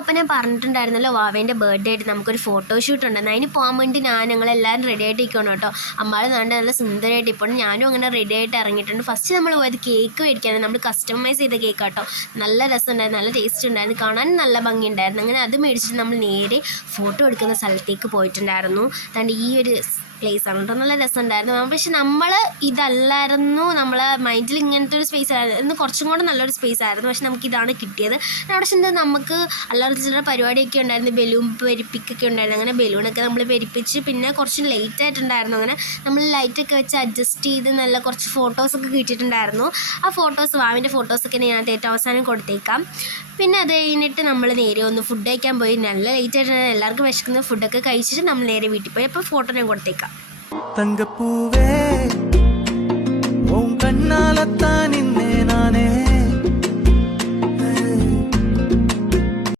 അപ്പം ഞാൻ പറഞ്ഞിട്ടുണ്ടായിരുന്നല്ലോ വാവേൻ്റെ ബർത്ത്ഡേ ആയിട്ട് നമുക്കൊരു ഫോട്ടോഷൂട്ട് ഉണ്ടെന്ന്. അതിന് പോകാൻ വേണ്ടി ഞങ്ങളെല്ലാവരും റെഡി ആയിട്ട് ഇരിക്കണം കേട്ടോ. അമ്മാൾ നല്ല സുന്ദരമായിട്ട് ഇപ്പോൾ ഞാനും അങ്ങനെ റെഡി ആയിട്ട് ഇറങ്ങിയിട്ടുണ്ട്. ഫസ്റ്റ് നമ്മൾ പോയത് കേക്ക് മേടിക്കാനാണ്. നമ്മൾ കസ്റ്റമൈസ് ചെയ്ത കേക്ക് കേട്ടോ. നല്ല രസമുണ്ടായിരുന്നു, നല്ല ടേസ്റ്റ് ഉണ്ടായിരുന്നു, കാണാൻ നല്ല ഭംഗിയുണ്ടായിരുന്നു. അങ്ങനെ അത് മേടിച്ചിട്ട് നമ്മൾ നേരെ ഫോട്ടോ എടുക്കുന്ന സ്ഥലത്തേക്ക് പോയിട്ടുണ്ടായിരുന്നു. അതുകൊണ്ട് ഈ ഒരു പ്ലേസ് ആണ് കേട്ടോ. നല്ല രസമുണ്ടായിരുന്നു. പക്ഷെ നമ്മൾ ഇതല്ലായിരുന്നു നമ്മളെ മൈൻഡിൽ ഇങ്ങനത്തെ ഒരു സ്പേസ് ആയിരുന്നു. കുറച്ചും കൂടെ നല്ലൊരു സ്പേസ് ആയിരുന്നു. പക്ഷെ നമുക്ക് ഇതാണ് കിട്ടിയത്. അവിടെ ചെന്ന് നമുക്ക് അല്ലാതെ ചില പരിപാടിയൊക്കെ ഉണ്ടായിരുന്നു, ബലൂൺ പെരിപ്പിക്കൊക്കെ ഉണ്ടായിരുന്നു. അങ്ങനെ ബലൂണൊക്കെ നമ്മൾ പെരിപ്പിച്ച് പിന്നെ കുറച്ച് ലേറ്റ് ആയിട്ടുണ്ടായിരുന്നു. അങ്ങനെ നമ്മൾ ലൈറ്റൊക്കെ വെച്ച് അഡ്ജസ്റ്റ് ചെയ്ത് നല്ല കുറച്ച് ഫോട്ടോസൊക്കെ കിട്ടിയിട്ടുണ്ടായിരുന്നു. ആ ഫോട്ടോസ് വാവിൻ്റെ ഫോട്ടോസൊക്കെ ഞാൻ ഏറ്റവും അവസാനം കൊടുത്തേക്കാം. പിന്നെ അത് കഴിഞ്ഞിട്ട് നമ്മൾ നേരെ ഒന്ന് ഫുഡ് കഴിക്കാൻ പോയി. നല്ല ലേറ്റ് ആയിട്ടാണ് എല്ലാവർക്കും വിശക്കുന്ന. ഫുഡൊക്കെ കഴിച്ചിട്ട് നമ്മൾ നേരെ വീട്ടിൽ പോയി. അപ്പോൾ ഫോട്ടോ ഞാൻ കൊടുത്തേക്കാം. തങ്കപ്പൂവേ ഓം കണ്ണാലത്താ നിന്നെ